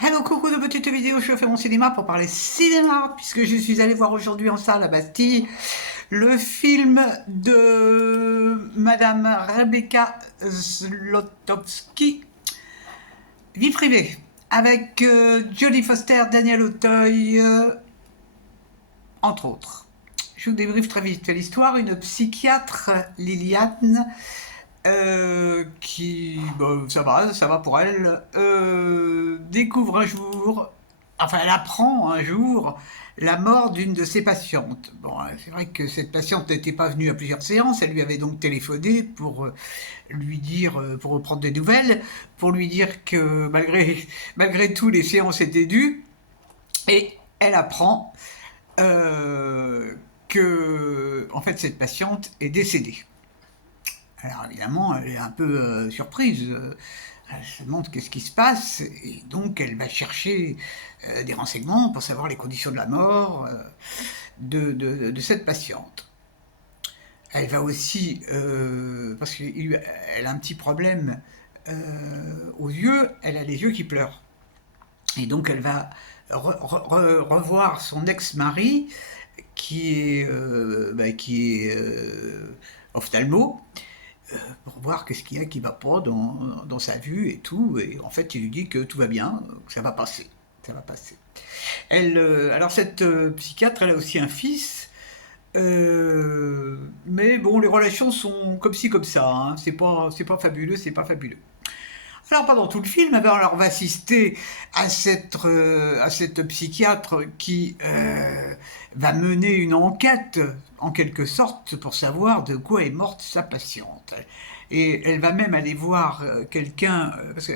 Hello, coucou de petites vidéos, je fais mon cinéma pour parler cinéma, puisque je suis allé voir aujourd'hui en salle à Bastille le film de Madame Rebecca Zlotowski, Vie privée, avec Jodie Foster, Daniel Auteuil, entre autres. Je vous débriefe très vite l'histoire. Une psychiatre, Liliane, qui, bon, ça va pour elle, découvre un jour, enfin elle apprend un jour la mort d'une de ses patientes. Bon, c'est vrai que cette patiente n'était pas venue à plusieurs séances, elle lui avait donc téléphoné pour lui dire, pour reprendre des nouvelles, pour lui dire que malgré tout les séances étaient dues, et elle apprend que en fait cette patiente est décédée. Alors évidemment, elle est un peu surprise. Elle se demande qu'est-ce qui se passe et donc elle va chercher des renseignements pour savoir les conditions de la mort de cette patiente. Elle va aussi, parce qu'elle a un petit problème aux yeux, elle a les yeux qui pleurent. Et donc elle va revoir son ex-mari qui est ophtalmo, pour voir qu'est-ce qu'il y a qui va pas dans sa vue et tout. Et en fait, il lui dit que tout va bien, que ça va passer. Ça va passer. Alors cette psychiatre, elle a aussi un fils. Mais bon, les relations sont comme ci comme ça. Hein. C'est pas fabuleux, c'est pas fabuleux. Alors pendant tout le film, eh ben, alors, on va assister à cette psychiatre qui va mener une enquête, en quelque sorte, pour savoir de quoi est morte sa patiente. Et elle va même aller voir quelqu'un, parce que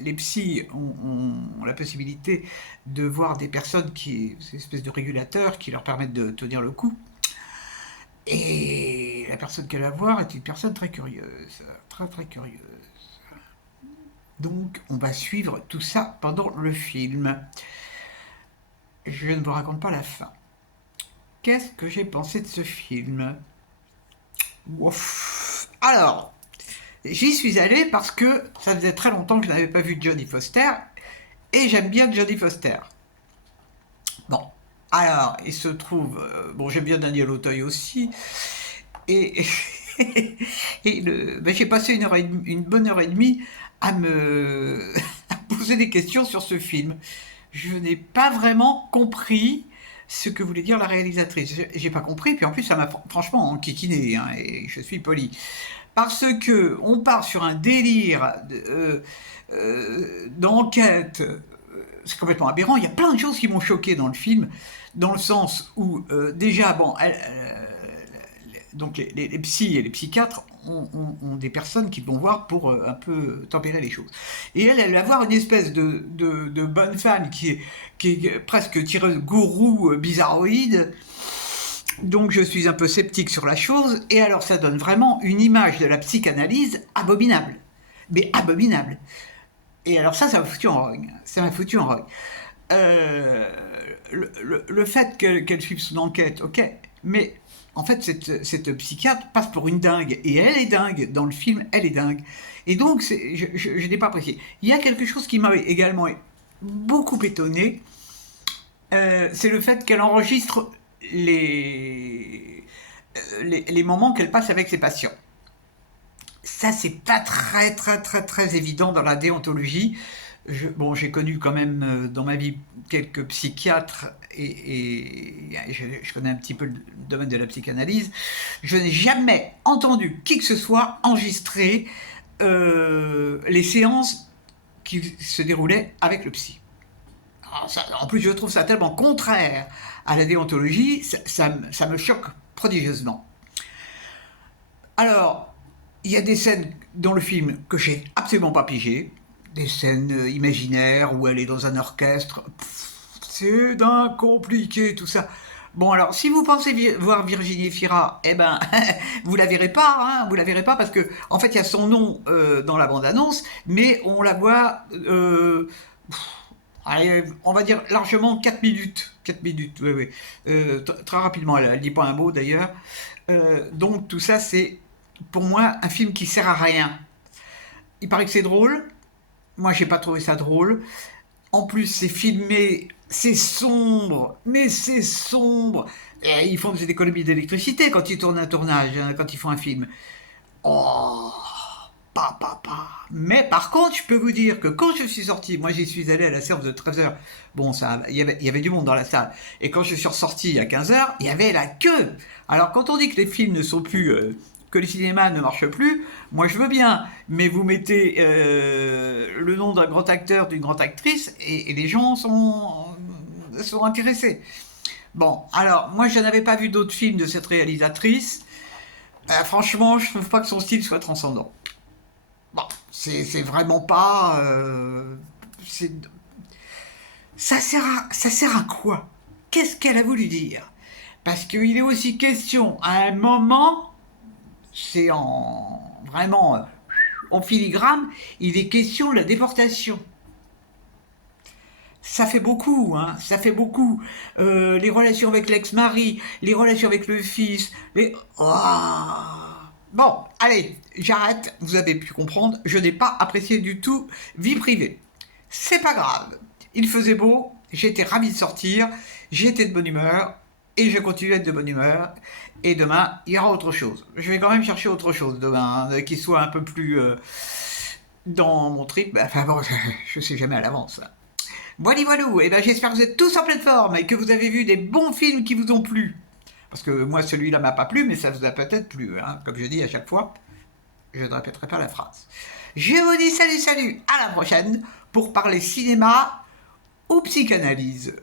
les psys ont la possibilité de voir des personnes ces espèces de régulateurs qui leur permettent de tenir le coup. Et la personne qu'elle va voir est une personne très curieuse, très très curieuse. Donc, on va suivre tout ça pendant le film. Je ne vous raconte pas la fin. Qu'est-ce que j'ai pensé de ce film? Ouf. Alors, j'y suis allé parce que ça faisait très longtemps que je n'avais pas vu Jodie Foster et j'aime bien Jodie Foster. Bon, alors, il se trouve, bon, j'aime bien Daniel Auteuil aussi, et, j'ai passé une bonne heure et demie à me à poser des questions sur ce film. Je n'ai pas vraiment compris ce que voulait dire la réalisatrice. J'ai pas compris, puis en plus ça m'a franchement enquiquiné, hein, et je suis poli. Parce que on part sur un délire d'enquête, c'est complètement aberrant. Il y a plein de choses qui m'ont choqué dans le film, dans le sens où déjà, bon, donc les psys et les psychiatres ont des personnes qui vont voir pour un peu tempérer les choses. Et elle va voir une espèce de bonne femme qui est presque tireuse gourou bizarroïde. Donc je suis un peu sceptique sur la chose. Et alors ça donne vraiment une image de la psychanalyse abominable. Mais abominable. Et alors ça m'a foutu en rogne. Ça m'a foutu en rogne. Euh, le fait qu'elle suive son enquête, ok, mais en fait, cette psychiatre passe pour une dingue, et elle est dingue, dans le film, elle est dingue. Et donc, je n'ai pas apprécié. Il y a quelque chose qui m'a également beaucoup étonné, c'est le fait qu'elle enregistre les moments qu'elle passe avec ses patients. Ça, c'est pas très, très, très, très évident dans la déontologie. Bon, j'ai connu quand même dans ma vie quelques psychiatres et je connais un petit peu le domaine de la psychanalyse. Je n'ai jamais entendu qui que ce soit enregistrer les séances qui se déroulaient avec le psy. Alors ça, en plus, je trouve ça tellement contraire à la déontologie, ça me choque prodigieusement. Alors, il y a des scènes dans le film que j'ai absolument pas pigées, des scènes imaginaires où elle est dans un orchestre. C'est d'un compliqué tout ça. Bon alors, si vous pensez voir Virginie Fira, eh ben, vous la verrez pas, hein, vous la verrez pas parce que en fait il y a son nom dans la bande-annonce, mais on la voit, allez, on va dire largement 4 minutes. 4 minutes, oui, oui. Très rapidement, elle dit pas un mot d'ailleurs. Donc tout ça, c'est pour moi un film qui sert à rien. Il paraît que c'est drôle. Moi, j'ai pas trouvé ça drôle. En plus, c'est filmé, c'est sombre, mais c'est sombre. Et ils font des économies d'électricité quand ils tournent un tournage, hein, quand ils font un film. Oh, pas. Mais par contre, je peux vous dire que quand je suis sorti, moi j'y suis allé à la séance de 13 heures. Bon, ça, il y avait du monde dans la salle. Et quand je suis ressorti à 15 heures, il y avait la queue. Alors quand on dit que les films ne sont plus, que le cinéma ne marche plus, moi je veux bien. Mais vous mettez le nom d'un grand acteur, d'une grande actrice, et les gens sont intéressés. Bon, alors moi je n'avais pas vu d'autres films de cette réalisatrice. Franchement, je trouve pas que son style soit transcendant. Bon, c'est vraiment pas. C'est- ça sert à quoi? Qu'est-ce qu'elle a voulu dire? Parce qu'il est aussi question, à un moment, c'est en vraiment en filigrane, il est question de la déportation. Ça fait beaucoup, hein, ça fait beaucoup. Les relations avec l'ex-mari, les relations avec le fils, les... Oh. Bon, allez, j'arrête, vous avez pu comprendre, je n'ai pas apprécié du tout vie privée. C'est pas grave, il faisait beau, j'étais ravi de sortir, j'étais de bonne humeur, et je continue à être de bonne humeur, et demain, il y aura autre chose. Je vais quand même chercher autre chose demain, qui soit un peu plus dans mon trip, enfin bon, je sais jamais à l'avance. Voilà, voilà, et ben j'espère que vous êtes tous en pleine forme et que vous avez vu des bons films qui vous ont plu. Parce que moi, celui-là m'a pas plu, mais ça vous a peut-être plu, hein. Comme je dis à chaque fois, je ne répéterai pas la phrase. Je vous dis salut, salut, à la prochaine pour parler cinéma ou psychanalyse.